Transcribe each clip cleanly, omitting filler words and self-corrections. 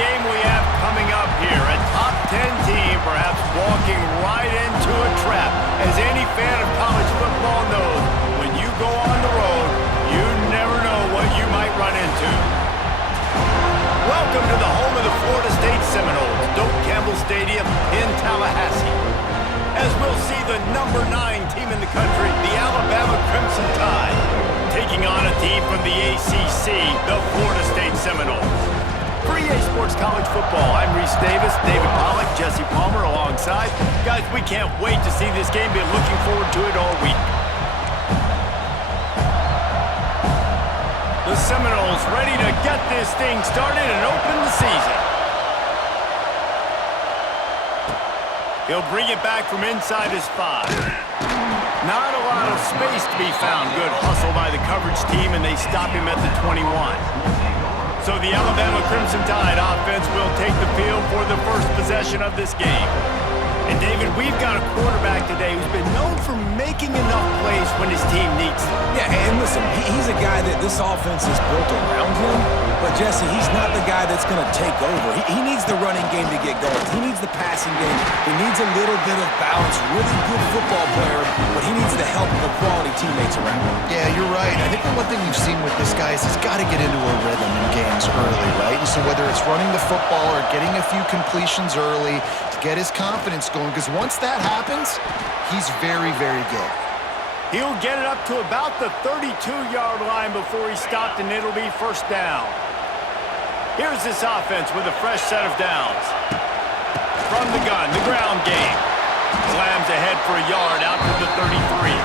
game we have coming up here. A top 10 team perhaps walking right into a trap. As any fan of college football knows, when you go on the road, you never know what you might run into. Welcome to the home of the Florida State Seminoles, Doak Campbell Stadium in Tallahassee. As we'll see the number 9 team in the country, the Alabama Crimson Tide, taking on a team from the ACC, the Florida State Seminoles. For EA Sports College Football, I'm Reese Davis, David Pollack, Jesse Palmer alongside. Guys, we can't wait to see this game. Been looking forward to it all week. The Seminoles ready to get this thing started and open the season. He'll bring it back from inside his 5. Not a lot of space to be found. Good hustle by the coverage team, and they stop him at the 21. So the Alabama Crimson Tide offense will take the field for the first possession of this game. And David, we've got a quarterback today who's been known for making enough plays when his team needs them. Yeah, and listen, he's a guy that this offense is built around him. But, Jesse, he's not the guy that's going to take over. He needs the running game to get going. He needs the passing game. He needs a little bit of balance. Really good football player, but he needs the help of the quality teammates around him. Yeah, you're right. I think the one thing we've seen with this guy is he's got to get into a rhythm in games early, right? And so whether it's running the football or getting a few completions early to get his confidence going, because once that happens, he's very, very good. He'll get it up to about the 32-yard line before he's stopped, and it'll be first down. Here's this offense with a fresh set of downs. From the gun, the ground game. Slams ahead for a yard out to the 33.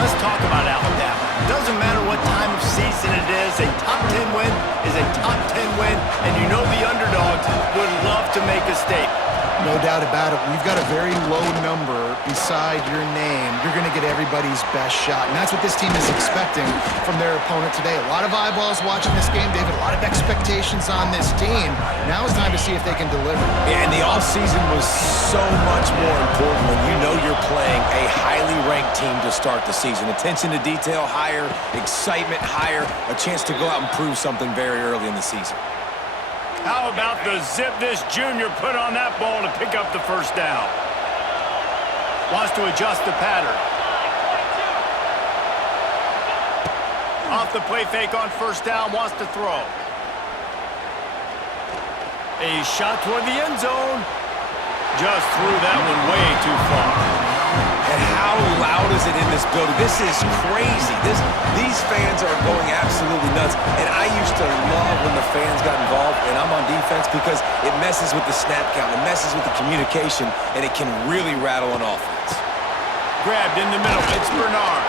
Let's talk about Alabama. Doesn't matter what time of season it is, a top 10 win is a top 10 win, and you know the underdogs would love to make a statement. No doubt about it. We've got a very low number beside your name. You're going to get everybody's best shot. And that's what this team is expecting from their opponent today. A lot of eyeballs watching this game, David. A lot of expectations on this team. Now it's time to see if they can deliver. Yeah, and the offseason was so much more important when you know you're playing a highly ranked team to start the season. Attention to detail higher, excitement higher, a chance to go out and prove something very early in the season. How about the zip this junior put on that ball to pick up the first down? Wants to adjust the pattern. Off the play fake on first down, wants to throw. A shot toward the end zone. Just threw that one way too far. And how loud is it in this building? This is crazy. These fans are going absolutely nuts. And I used to love when the fans got involved, and I'm on defense because it messes with the snap count. It messes with the communication, and it can really rattle an offense. Grabbed in the middle. It's Bernard.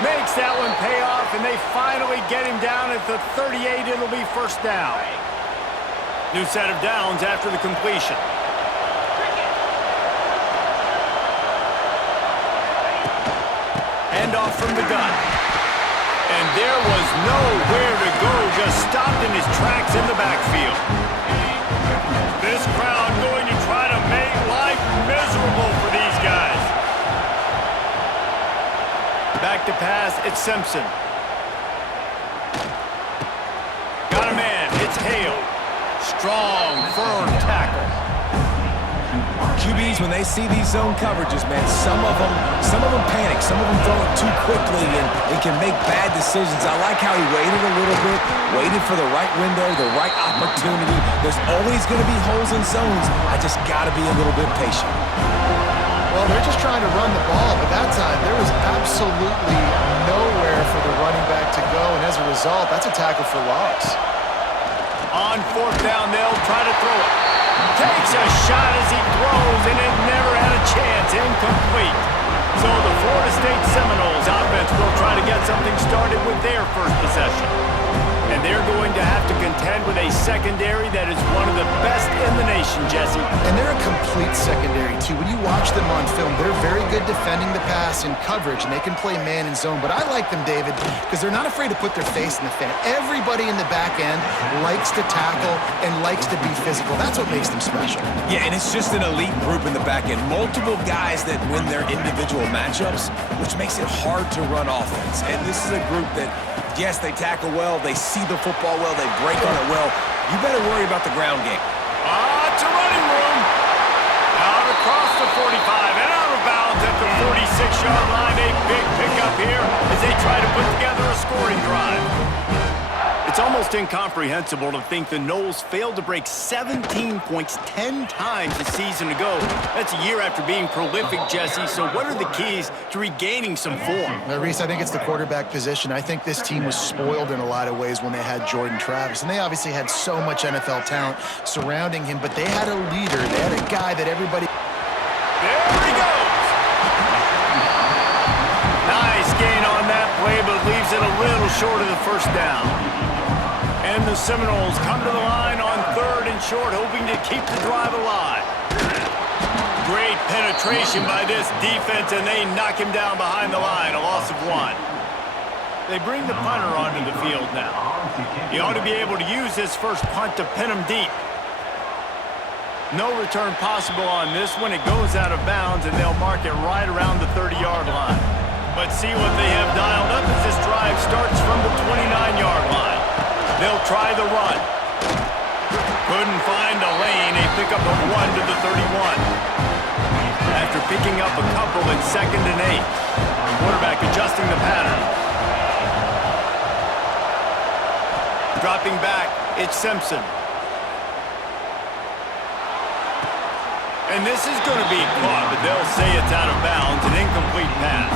Makes that one pay off, and they finally get him down at the 38. It'll be first down. New set of downs after the completion. Handoff from the gun. And there was nowhere to go, just stopped in his tracks in the backfield. This crowd going to try to make life miserable for these guys. Back to pass, it's Simpson. Got a man, it's Hale. Strong, firm tackle. QBs, when they see these zone coverages, man, some of them panic. Some of them throw it too quickly and can make bad decisions. I like how he waited a little bit, waited for the right window, the right opportunity. There's always going to be holes in zones. I just got to be a little bit patient. Well, they're just trying to run the ball, but that time there was absolutely nowhere for the running back to go, and as a result, that's a tackle for loss. On fourth down, they'll try to throw it. Takes a shot as he throws, and it never had a chance. Incomplete. So the Florida State Seminoles offense will try to get something started with their first possession. And they're going to have to contend with a secondary that is one of the best in the nation, Jesse. And they're a complete secondary, too. When you watch them on film, they're very good defending the pass in coverage, and they can play man and zone. But I like them, David, because they're not afraid to put their face in the fan. Everybody in the back end likes to tackle and likes to be physical. That's what makes them special. Yeah, and it's just an elite group in the back end. Multiple guys that win their individual matchups, which makes it hard to run offense. And this is a group that, yes, they tackle well, they see the football well, they break on it well, You better worry about the ground game. It's a running room. Out across the 45 and out of bounds at the 46-yard line. A big pickup here as they try to put together a scoring drive. It's almost incomprehensible to think the Noles failed to break 17 points 10 times a season ago. That's a year after being prolific, Jesse. So what are the keys to regaining some form? Reese, I think it's the quarterback position. I think this team was spoiled in a lot of ways when they had Jordan Travis. And they obviously had so much NFL talent surrounding him, but they had a leader. They had a guy that everybody... There he goes! Nice gain on that play, but leaves it a little short of the first down. And the Seminoles come to the line on 3rd and short, hoping to keep the drive alive. Great penetration by this defense, and they knock him down behind the line, a loss of 1. They bring the punter onto the field now. He ought to be able to use his first punt to pin him deep. No return possible on this one. It goes out of bounds, and they'll mark it right around the 30-yard line. But see what they have dialed up as this drive starts from the 29-yard line. They'll try the run. Couldn't find a lane. A pickup of 1 to the 31. After picking up a couple in 2nd and 8. Quarterback adjusting the pattern. Dropping back, it's Simpson. And this is going to be caught, but they'll say it's out of bounds, an incomplete pass.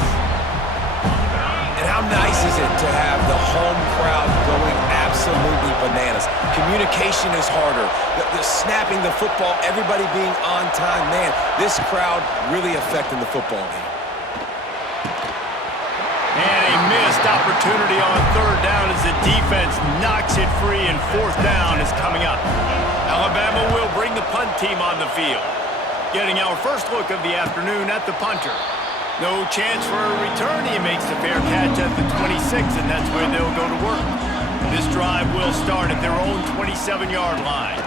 And how nice is it to have the home crowd going absolutely bananas? Communication is harder. The snapping the football, everybody being on time. Man, this crowd really affecting the football game. And a missed opportunity on 3rd down as the defense knocks it free, and 4th down is coming up. Alabama will bring the punt team on the field. Getting our first look of the afternoon at the punter. No chance for a return. He makes the fair catch at the 26, and that's where they'll go to work. This drive will start at their own 27-yard line.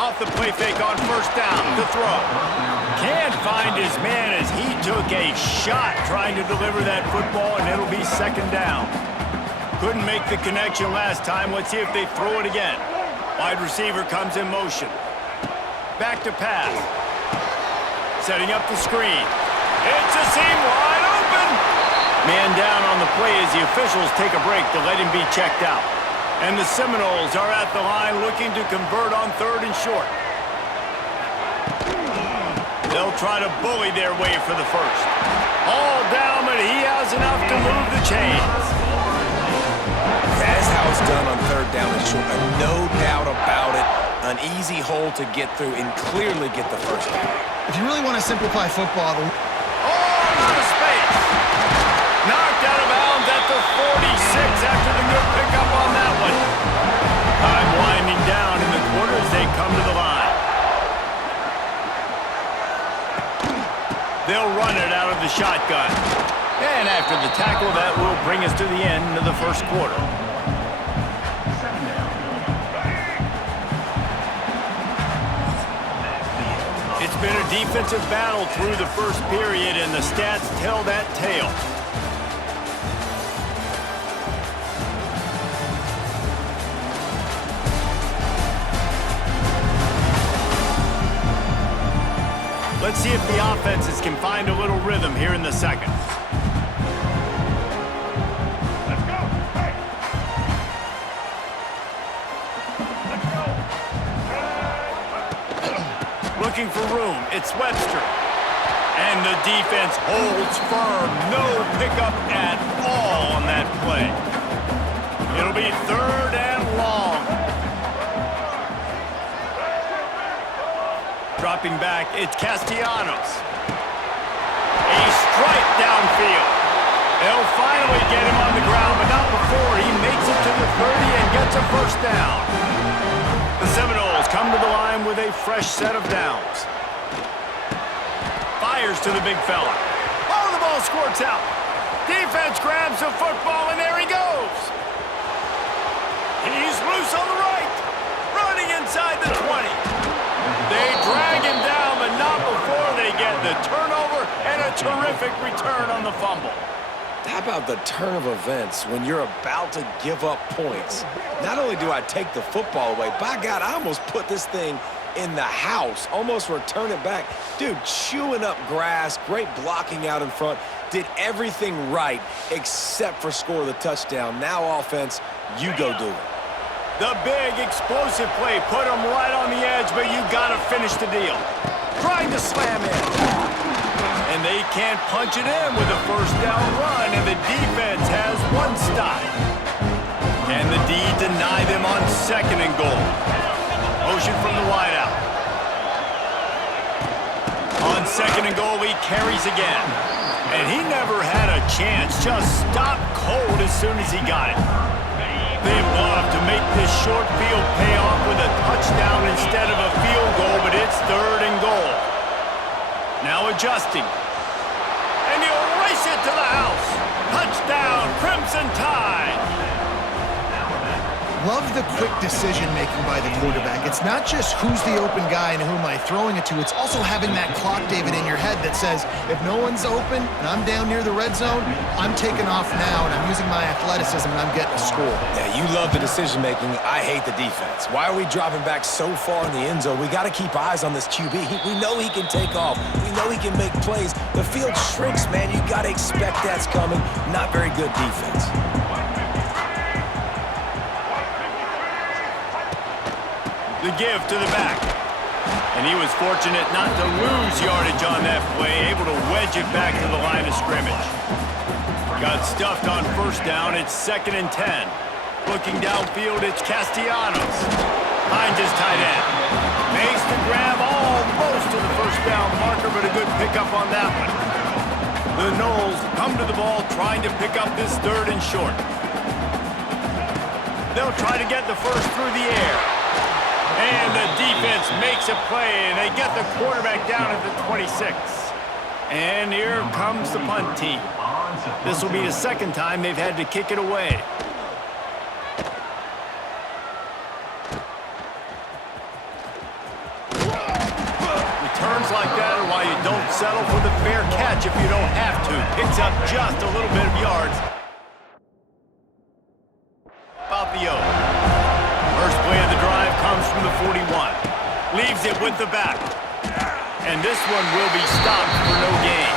Off the play fake on 1st down, the throw. Can't find his man as he took a shot trying to deliver that football, and it'll be 2nd down. Couldn't make the connection last time. Let's see if they throw it again. Wide receiver comes in motion. Back to pass. Setting up the screen. It's a seam wide open. Man down on the play as the officials take a break to let him be checked out. And the Seminoles are at the line looking to convert on 3rd and short. They'll try to bully their way for the first. All down, but he has enough to move the chains. That is how it's done on 3rd down and short. No doubt about it. An easy hole to get through and clearly get the first down. If you really want to simplify football... Out of space. Knocked out of bounds at the 46 after the good pickup on that one. Time winding down in the quarter as they come to the line. They'll run it out of the shotgun. And after the tackle, that will bring us to the end of the first quarter. It's been a defensive battle through the first period, and the stats tell that tale. Let's see if the offenses can find a little rhythm here in the second. Looking for room, it's Webster. And the defense holds firm. No pickup at all on that play. It'll be 3rd and long. Dropping back, it's Castellanos. A strike downfield. They'll finally get him on the ground, but not before he makes it to the 30 and gets a first down. The Seminoles come to the line with a fresh set of downs. Fires to the big fella. Oh, the ball squirts out. Defense grabs the football, and there he goes. He's loose on the right. Running inside the 20. They drag him down, but not before they get the turnover and a terrific return on the fumble. How about the turn of events when you're about to give up points? Not only do I take the football away, by God, I almost put this thing in the house, almost return it back. Dude, chewing up grass, great blocking out in front, did everything right except for score the touchdown. Now offense, you go do it. The big explosive play put him right on the edge, but you got to finish the deal. Trying to slam in. And they can't punch it in with a first down run, and the defense has one stop. Can the D deny them on 2nd and goal? Motion from the wideout. On 2nd and goal, he carries again. And he never had a chance, just stopped cold as soon as he got it. They'd love to make this short field pay off with a touchdown instead of a field goal, but it's 3rd and goal. Now adjusting. And he'll race it to the house. Touchdown, Crimson Tide. Love the quick decision-making by the quarterback. It's not just who's the open guy and who am I throwing it to. It's also having that clock, David, in your head that says, if no one's open and I'm down near the red zone, I'm taking off now and I'm using my athleticism and I'm getting a score. Yeah, you love the decision-making. I hate the defense. Why are we dropping back so far in the end zone? We got to keep eyes on this QB. We know he can take off. We know he can make plays. The field shrinks, man. You got to expect that's coming. Not very good defense. The give to the back. And he was fortunate not to lose yardage on that play, able to wedge it back to the line of scrimmage. Got stuffed on 1st down, it's 2nd and 10. Looking downfield, it's Castellanos. Finds his tight end. Makes the grab almost to the 1st down marker, but a good pickup on that one. The Noles come to the ball trying to pick up this 3rd and short. They'll try to get the first through the air. And the defense makes a play, and they get the quarterback down at the 26. And here comes the punt team. This will be the 2nd time they've had to kick it away. Returns like that are why you don't settle for the fair catch if you don't have to. Picks up just a little bit of yards. About the O. First play of the drive comes from the 41. Leaves it with the back. And this one will be stopped for no gain.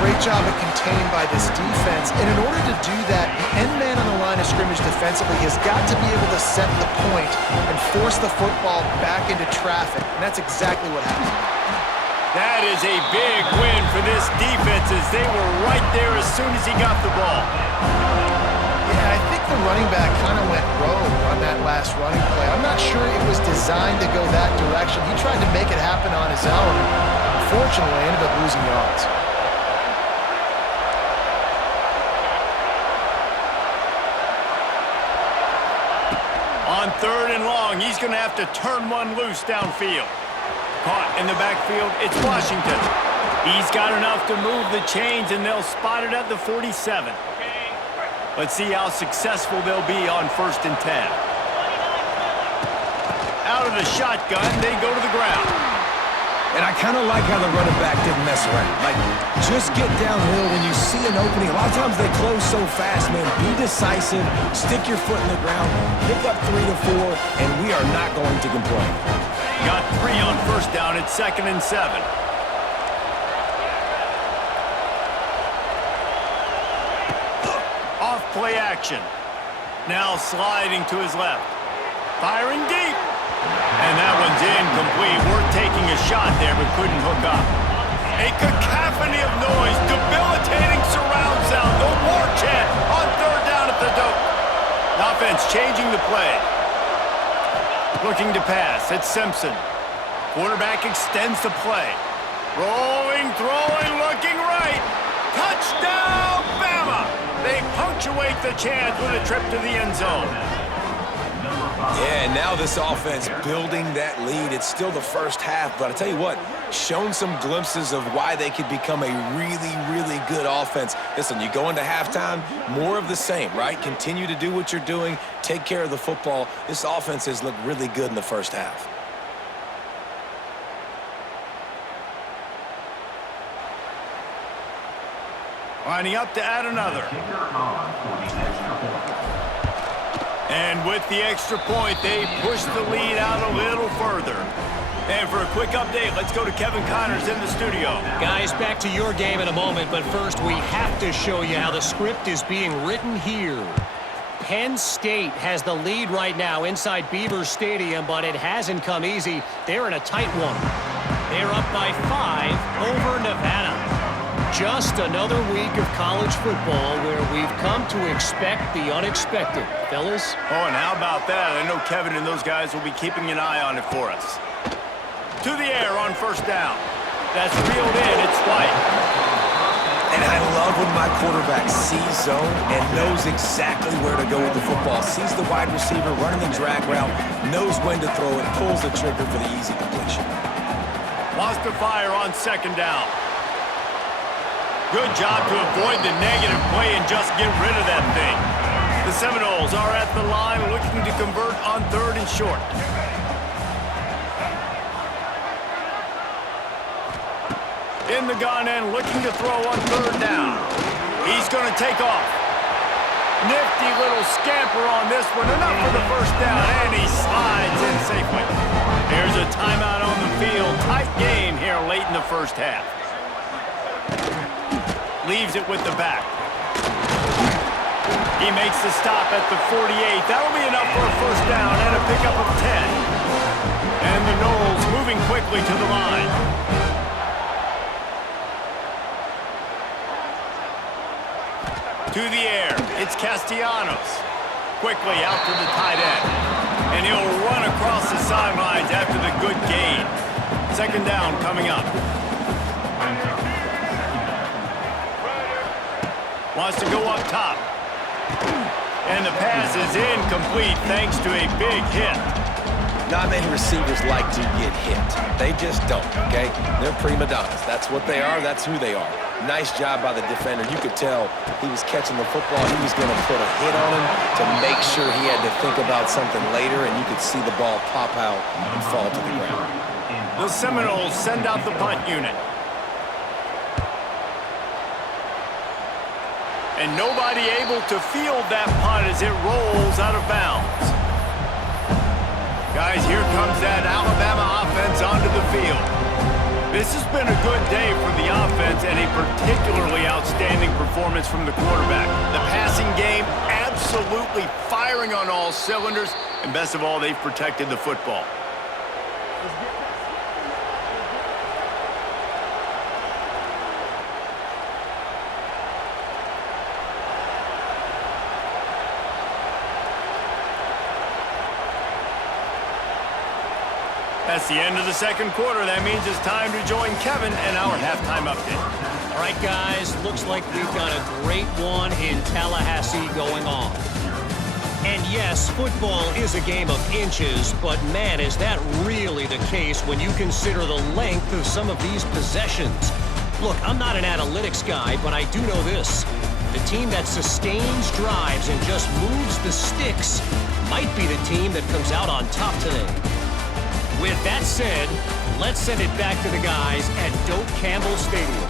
Great job of contained by this defense. And in order to do that, the end man on the line of scrimmage defensively has got to be able to set the point and force the football back into traffic. And that's exactly what happened. That is a big win for this defense as they were right there as soon as he got the ball. Yeah, I think the running back kind of went rogue on that last running play. I'm not sure it was designed to go that direction. He tried to make it happen on his own. Unfortunately, ended up losing yards. On 3rd and long, he's going to have to turn one loose downfield. Caught in the backfield, it's Washington. He's got enough to move the chains, and they'll spot it at the 47. Let's see how successful they'll be on 1st and 10. Out of the shotgun, they go to the ground. And I kind of like how the running back didn't mess around. Like, just get downhill when you see an opening. A lot of times they close so fast, man. Be decisive, stick your foot in the ground, pick up 3 to 4, and we are not going to complain. Got 3 on 1st down at 2nd and 7. Play action. Now sliding to his left. Firing deep. And that one's incomplete. Worth taking a shot there, but couldn't hook up. A cacophony of noise. Debilitating surround sound. The war chant on 3rd down at the dope. Offense changing the play. Looking to pass. It's Simpson. Quarterback extends the play. Rolling, throwing, looking right. Touchdown, Bama! They punctuate the chance with a trip to the end zone. Yeah, and now this offense building that lead. It's still the 1st half, but I tell you what, shown some glimpses of why they could become a really, really good offense. Listen, you go into halftime, more of the same, right? Continue to do what you're doing, take care of the football. This offense has looked really good in the 1st half. Lining up to add another. And with the extra point, they push the lead out a little further. And for a quick update, let's go to Kevin Connors in the studio. Guys, back to your game in a moment, but first we have to show you how the script is being written here. Penn State has the lead right now inside Beaver Stadium, but it hasn't come easy. They're in a tight one. They're up by 5 over Nevada. Just another week of college football where we've come to expect the unexpected. Fellas? Oh, and how about that? I know Kevin and those guys will be keeping an eye on it for us. To the air on first down. That's reeled in. It's White. And I love when my quarterback sees zone and knows exactly where to go with the football. Sees the wide receiver running the drag route, knows when to throw it, pulls the trigger for the easy completion. Wants to fire on second down. Good job to avoid the negative play and just get rid of that thing. The Seminoles are at the line looking to convert on 3rd and short. In the gun and looking to throw on 3rd down. He's going to take off. Nifty little scamper on this one. Enough for the first down, and he slides in safely. Here's a timeout on the field. Tight game here late in the first half. Leaves it with the back. He makes the stop at the 48. That'll be enough for a first down and a pickup of 10. And the Noles moving quickly to the line. To the air, it's Castellanos. Quickly out to the tight end. And he'll run across the sidelines after the good gain. Second down coming up. Wants to go up top. And the pass is incomplete thanks to a big hit. Not many receivers like to get hit. They just don't, okay? They're prima donnas. That's what they are. That's who they are. Nice job by the defender. You could tell he was catching the football. He was going to put a hit on him to make sure he had to think about something later, and you could see the ball pop out and fall to the ground. The Seminoles send out the punt unit. And nobody able to field that punt as it rolls out of bounds. Guys, here comes that Alabama offense onto the field. This has been a good day for the offense and a particularly outstanding performance from the quarterback. The passing game absolutely firing on all cylinders, and best of all, they've protected the football. That's the end of the second quarter. That means it's time to join Kevin and our halftime update. All right, guys, looks like we've got a great one in Tallahassee going on. And yes, football is a game of inches, but man, is that really the case when you consider the length of some of these possessions. Look, I'm not an analytics guy, but I do know this. The team that sustains drives and just moves the sticks might be the team that comes out on top today. With that said, let's send it back to the guys at Doak Campbell Stadium.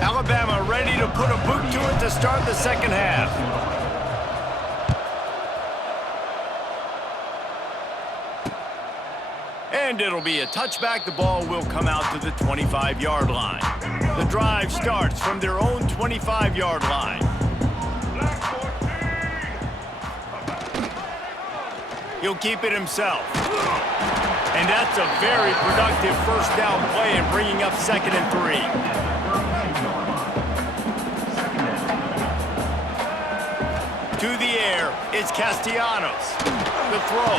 Alabama ready to put a boot to it to start the second half. And it'll be a touchback. The ball will come out to the 25-yard line. The drive starts from their own 25-yard line. He'll keep it himself. And that's a very productive first down play and bringing up 2nd and 3. To the air, it's Castellanos. The throw.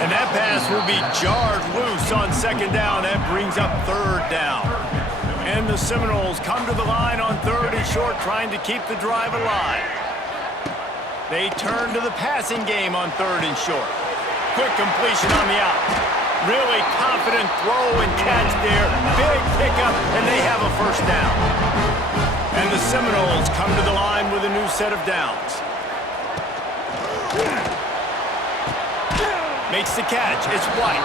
And that pass will be jarred loose on 2nd down. That brings up 3rd down. And and the Seminoles come to the line on 3rd and short, trying to keep the drive alive. They turn to the passing game on 3rd and short. Quick completion on the out. Really confident throw and catch there. Big pickup, and they have a first down. And the Seminoles come to the line with a new set of downs. Makes the catch. It's White.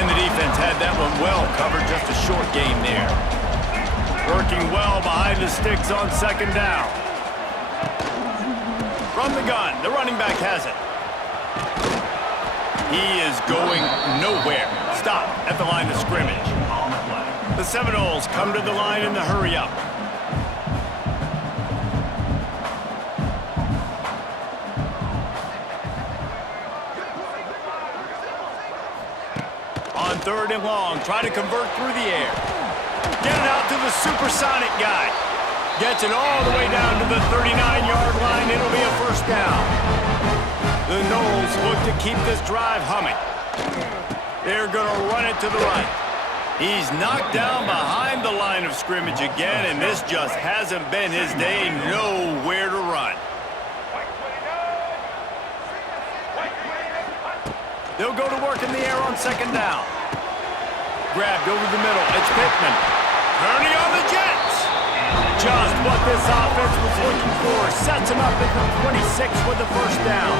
And the defense had that one well covered. Just a short gain there. Working well behind the sticks on 2nd down. From the gun, the running back has it. He is going nowhere. Stop at the line of scrimmage. The Seminoles come to the line in the hurry-up. On 3rd and long, try to convert through the air. Get it out to the supersonic guy. Gets it all the way down to the 39-yard line. It'll be a first down. The Noles look to keep this drive humming. They're going to run it to the right. He's knocked down behind the line of scrimmage again, and this just hasn't been his day. Nowhere to run. They'll go to work in the air on 2nd down. Grabbed over the middle. It's Pittman. Turning on the Jets. Just what this offense was looking for. Sets him up at the 26 with the first down.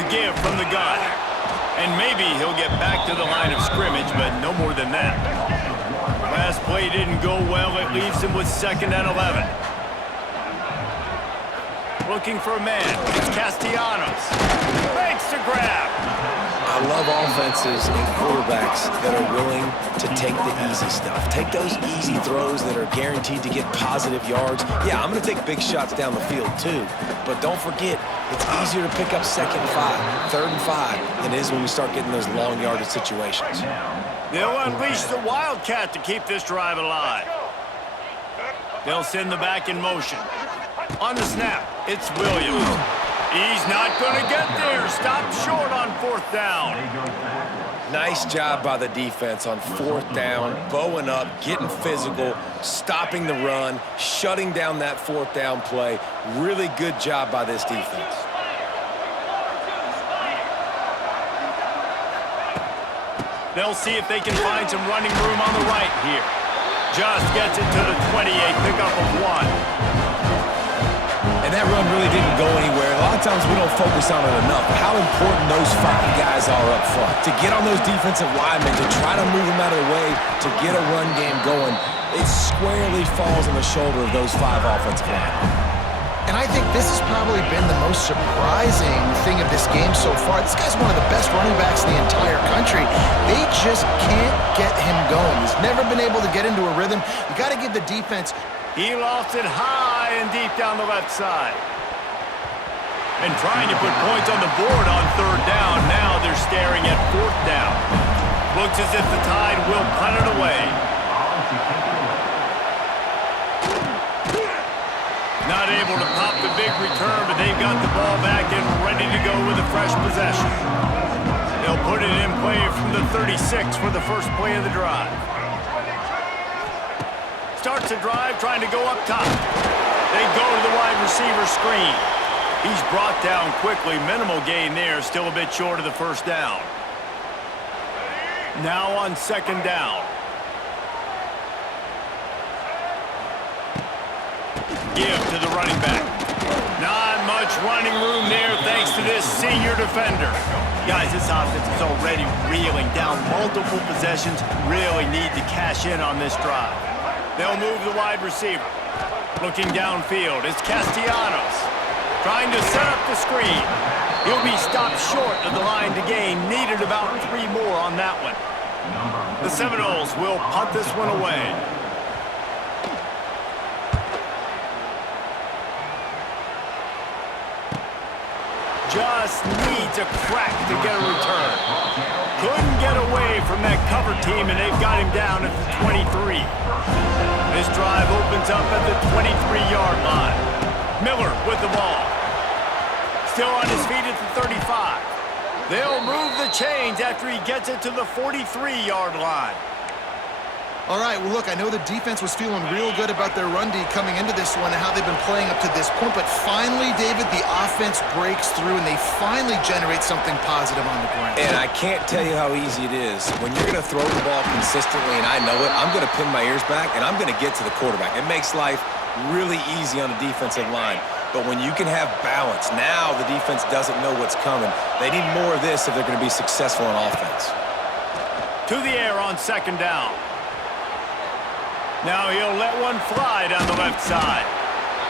The give from the gun. And maybe he'll get back to the line of scrimmage, but no more than that. Last play didn't go well. It leaves him with 2nd and 11. Looking for a man. It's Castellanos. Makes the grab. I love offenses and quarterbacks that are willing to take the easy stuff. Take those easy throws that are guaranteed to get positive yards. Yeah, I'm going to take big shots down the field too. But don't forget, it's easier to pick up 2nd and 5, 3rd and 5 than it is when we start getting those long yardage situations. They'll unleash the Wildcat to keep this drive alive. They'll send the back in motion. On the snap, it's Williams. He's not going to get there. Stopped short on 4th down. Nice job by the defense on 4th down, bowing up, getting physical, stopping the run, shutting down that 4th down play. Really good job by this defense. They'll see if they can find some running room on the right here. Just gets it to the 28, pickup of 1. And that run really didn't go anywhere. A lot of times we don't focus on it enough. How important those 5 guys are up front. To get on those defensive linemen, to try to move them out of the way, to get a run game going, it squarely falls on the shoulder of those 5 offensive linemen. And I think this has probably been the most surprising thing of this game so far. This guy's one of the best running backs in the entire country. They just can't get him going. He's never been able to get into a rhythm. You got to give the defense. He lost it high and deep down the left side. And trying to put points on the board on 3rd down. Now they're staring at 4th down. Looks as if the Tide will punt it away. Not able to pop the big return, but they've got the ball back and ready to go with a fresh possession. They'll put it in play from the 36 for the first play of the drive. Starts a drive, trying to go up top. They go to the wide receiver screen. He's brought down quickly. Minimal gain there, still a bit short of the first down. Now on 2nd down. Give to the running back. Not much running room there thanks to this senior defender. Guys, this offense is already reeling down multiple possessions. Really need to cash in on this drive. They'll move the wide receiver. Looking downfield, it's Castellanos. Trying to set up the screen. He'll be stopped short of the line to gain. Needed about 3 more on that one. The Seminoles will punt this one away. Just needs a crack to get a return. Couldn't get away from that cover team, and they've got him down at the 23. This drive opens up at the 23-yard line. Miller with the ball. Still on his feet at the 35. They'll move the chains after he gets it to the 43-yard line. All right, well, look, I know the defense was feeling real good about their run D coming into this one and how they've been playing up to this point, but finally, David, the offense breaks through and they finally generate something positive on the ground. And I can't tell you how easy it is. When you're going to throw the ball consistently, and I know it, I'm going to pin my ears back, and I'm going to get to the quarterback. It makes life really easy on the defensive line. But when you can have balance, now the defense doesn't know what's coming. They need more of this if they're going to be successful on offense. To the air on second down. Now he'll let one fly down the left side.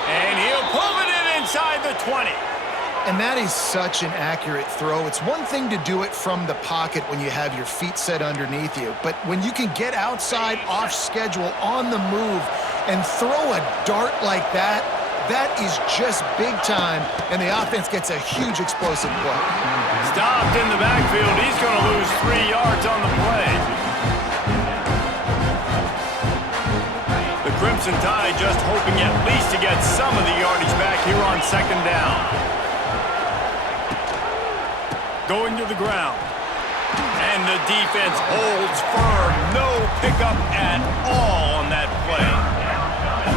And he'll pull it in inside the 20. And that is such an accurate throw. It's one thing to do it from the pocket when you have your feet set underneath you, but when you can get outside, off schedule, on the move, and throw a dart like that, that is just big time, and the offense gets a huge explosive play. Stopped in the backfield. He's going to lose 3 yards on the play. The Crimson Tide just hoping at least to get some of the yardage back here on second down. Going to the ground. And the defense holds firm. No pickup at all on that play.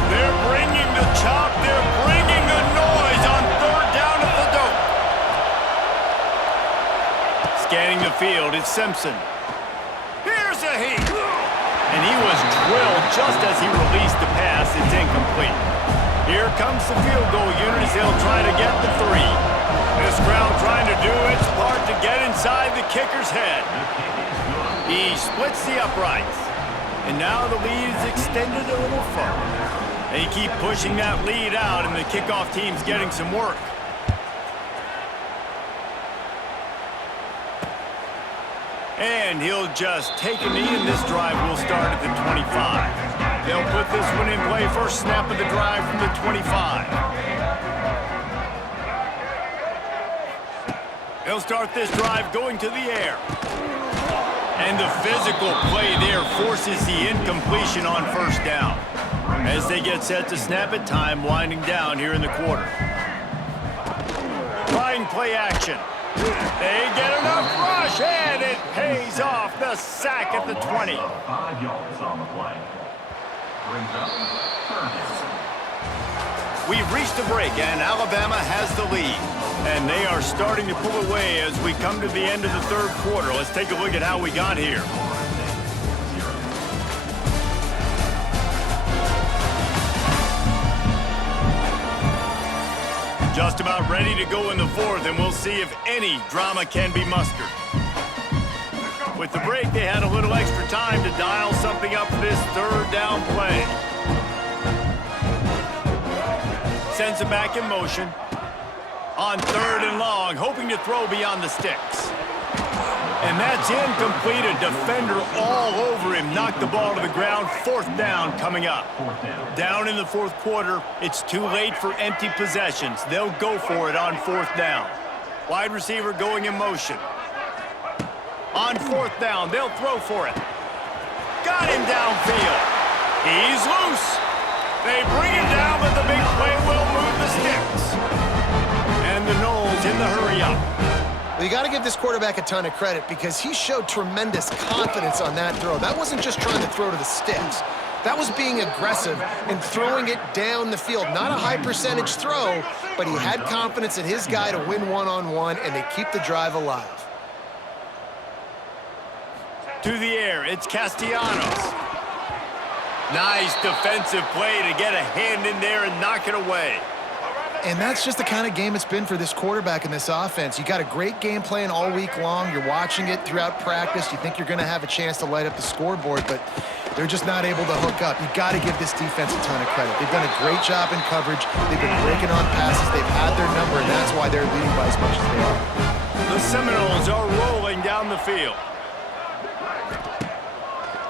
They're bringing the chop. They're bringing the noise on third down at the dope. Scanning the field, it's Simpson. Here's a heat. And he was drilled just as he released the pass. It's incomplete. Here comes the field goal unit as they'll try to get the 3. This crowd trying to do its part to get inside the kicker's head. He splits the uprights. And now the lead is extended a little further. They keep pushing that lead out, and the kickoff team's getting some work. And he'll just take a knee, and this drive will start at the 25. They'll put this one in play. First snap of the drive from the 25. They'll start this drive going to the air. And the physical play there forces the incompletion on first down. As they get set to snap it, time winding down here in the quarter. Trying play action. They get enough rush, and it pays off. The sack at the 20. 5 yards on the play. Brings up third down. We've reached a break, and Alabama has the lead. And they are starting to pull away as we come to the end of the third quarter. Let's take a look at how we got here. Just about ready to go in the fourth, and we'll see if any drama can be mustered. With the break, they had a little extra time to dial something up for this third down play. Sends it back in motion. On third and long, hoping to throw beyond the sticks. And that's incomplete. A defender all over him. Knocked the ball to the ground. Fourth down coming up. Down in the fourth quarter. It's too late for empty possessions. They'll go for it on fourth down. Wide receiver going in motion. On fourth down, they'll throw for it. Got him downfield. He's loose. They bring him down, but the big play will move the sticks. And the Noles in the hurry-up. Well, you got to give this quarterback a ton of credit because he showed tremendous confidence on that throw. That wasn't just trying to throw to the sticks. That was being aggressive and throwing it down the field. Not a high-percentage throw, but he had confidence in his guy to win one-on-one, and they keep the drive alive. To the air, it's Castellanos. Nice defensive play to get a hand in there and knock it away. And that's just the kind of game it's been for this quarterback in this offense. You got a great game plan all week long. You're watching it throughout practice. You think you're going to have a chance to light up the scoreboard, but they're just not able to hook up. You got to give this defense a ton of credit. They've done a great job in coverage. They've been breaking on passes. They've had their number, and that's why they're leading by as much as they are. The Seminoles are rolling down the field.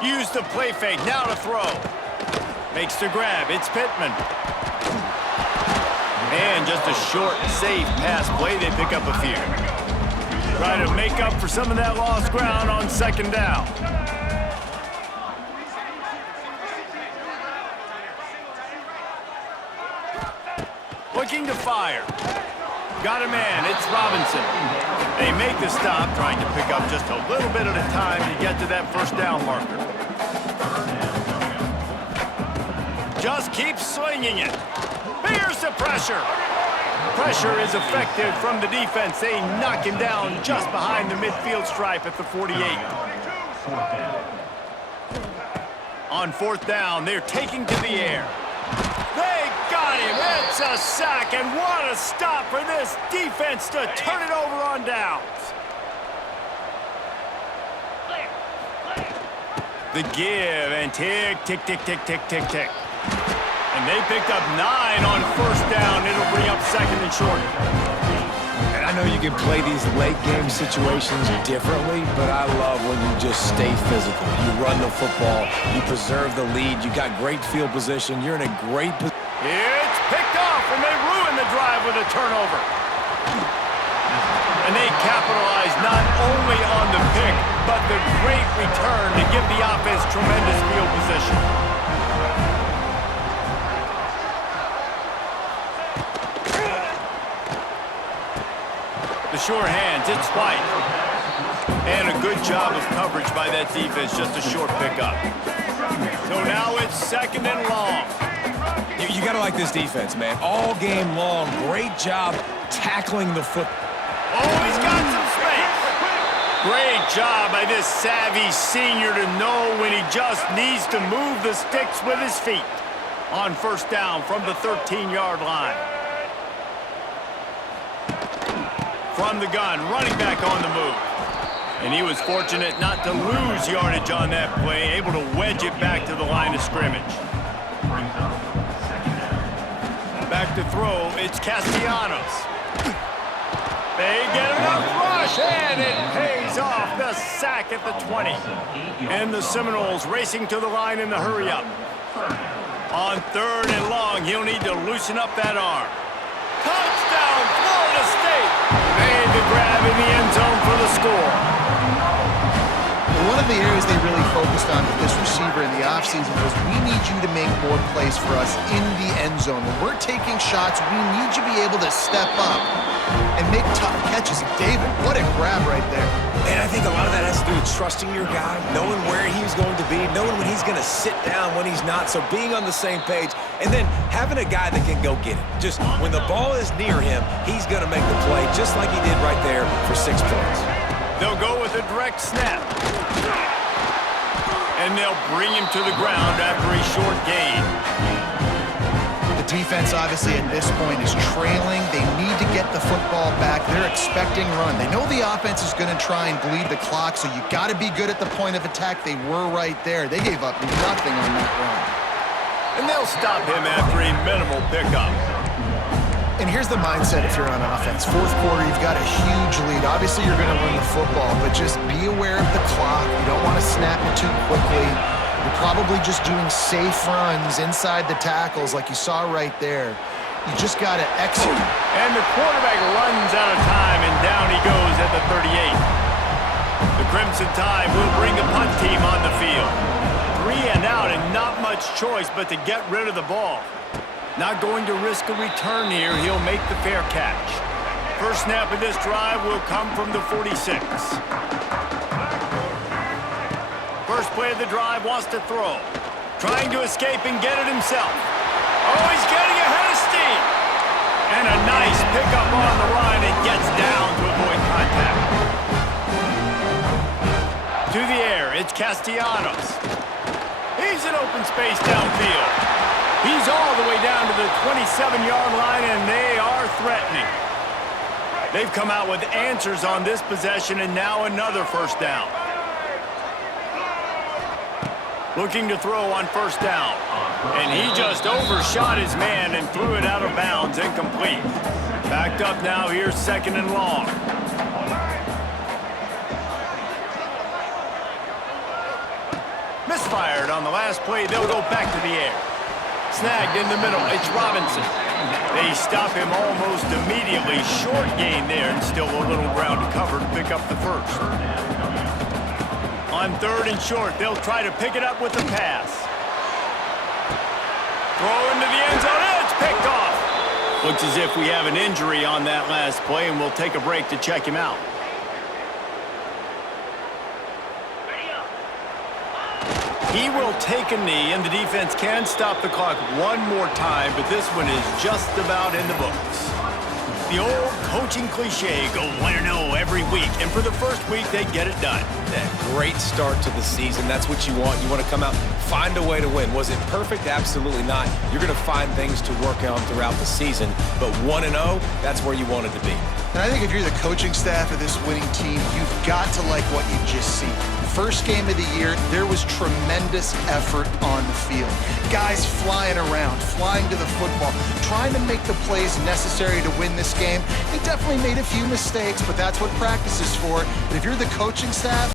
Use the play fake, now to throw. Makes the grab, it's Pittman. And just a short, safe pass play, they pick up a few. Try to make up for some of that lost ground on second down. Looking to fire. Got a man, it's Robinson. They make the stop, trying to pick up just a little bit at a time to get to that first down marker. Just keep swinging it. Here's the pressure. Pressure is effective from the defense. They knock him down just behind the midfield stripe at the 48. On fourth down, they're taking to the air. They got him. It's a sack, and what a stop for this defense to turn it over on downs. The give, and tick, tick, tick, tick, tick, tick, tick. And they picked up 9 on first down. It'll bring up second and short. And I know you can play these late game situations differently, but I love when you just stay physical. You run the football, you preserve the lead, you got great field position, you're in a great position. It's picked off, and they ruin the drive with a turnover. And they capitalize not only on the pick, but the great return to give the offense tremendous field position. The sure hands, it's White. And a good job of coverage by that defense, just a short pickup. So now it's second and long. You got to like this defense, man. All game long, great job tackling the foot. Oh, he's got some space. Great job by this savvy senior to know when he just needs to move the sticks with his feet. On first down from the 13-yard line. From the gun, running back on the move. And he was fortunate not to lose yardage on that play, able to wedge it back to the line of scrimmage. Back to throw, it's Castellanos. They get enough rush, and it pays off. The sack at the 20. And the Seminoles racing to the line in the hurry-up. On third and long, he'll need to loosen up that arm. Touchdown, Florida State! Made the grab in the end zone for the score. One of the areas they really focused on with this receiver in the offseason was we need you to make more plays for us in the end zone. When we're taking shots, we need you to be able to step up and make tough catches. David, what a grab right there. And I think a lot of that has to do with trusting your guy, knowing where he's going to be, knowing when he's going to sit down, when he's not, so being on the same page, and then having a guy that can go get it. Just when the ball is near him, he's going to make the play, just like he did right there for 6 points. They'll go with a direct snap. And they'll bring him to the ground after a short gain. The defense, obviously, at this point is trailing. They need to get the football back. They're expecting run. They know the offense is going to try and bleed the clock, so you got to be good at the point of attack. They were right there. They gave up nothing on that run. And they'll stop him after a minimal pickup. And here's the mindset if you're on offense. Fourth quarter, you've got a huge lead. Obviously, you're going to run the football, but just be aware of the clock. You don't want to snap it too quickly. You're probably just doing safe runs inside the tackles like you saw right there. You just got to execute. And the quarterback runs out of time, and down he goes at the 38. The Crimson Tide will bring the punt team on the field. 3 and out, and not much choice but to get rid of the ball. Not going to risk a return here. He'll make the fair catch. First snap of this drive will come from the 46. First play of the drive, wants to throw. Trying to escape and get it himself. Oh, he's getting ahead of steam. And a nice pickup on the run and gets down to avoid contact. To the air, it's Castellanos. He's in open space downfield. He's all the way down to the 27-yard line, and they are threatening. They've come out with answers on this possession, and now another first down. Looking to throw on first down. And he just overshot his man and threw it out of bounds, incomplete. Backed up now, here's second and long. Misfired on the last play, they'll go back to the air. Snagged in the middle, it's Robinson. They stop him almost immediately. Short gain there, and still a little ground to cover to pick up the first. On third and short, they'll try to pick it up with the pass. Throw into the end zone, it's picked off. Looks as if we have an injury on that last play, and we'll take a break to check him out. He will take a knee, and the defense can stop the clock one more time, but this one is just about in the books. The old coaching cliche, go 1-0 every week, and for the first week, they get it done. Yeah, great start to the season. That's what you want. You want to come out, find a way to win. Was it perfect? Absolutely not. You're going to find things to work on throughout the season, but 1-0, that's where you want it to be. And I think if you're the coaching staff of this winning team, you've got to like what you've just seen. First game of the year, there was tremendous effort on the field. Guys flying around, flying to the football, trying to make the plays necessary to win this game. They definitely made a few mistakes, but that's what practice is for. But if you're the coaching staff,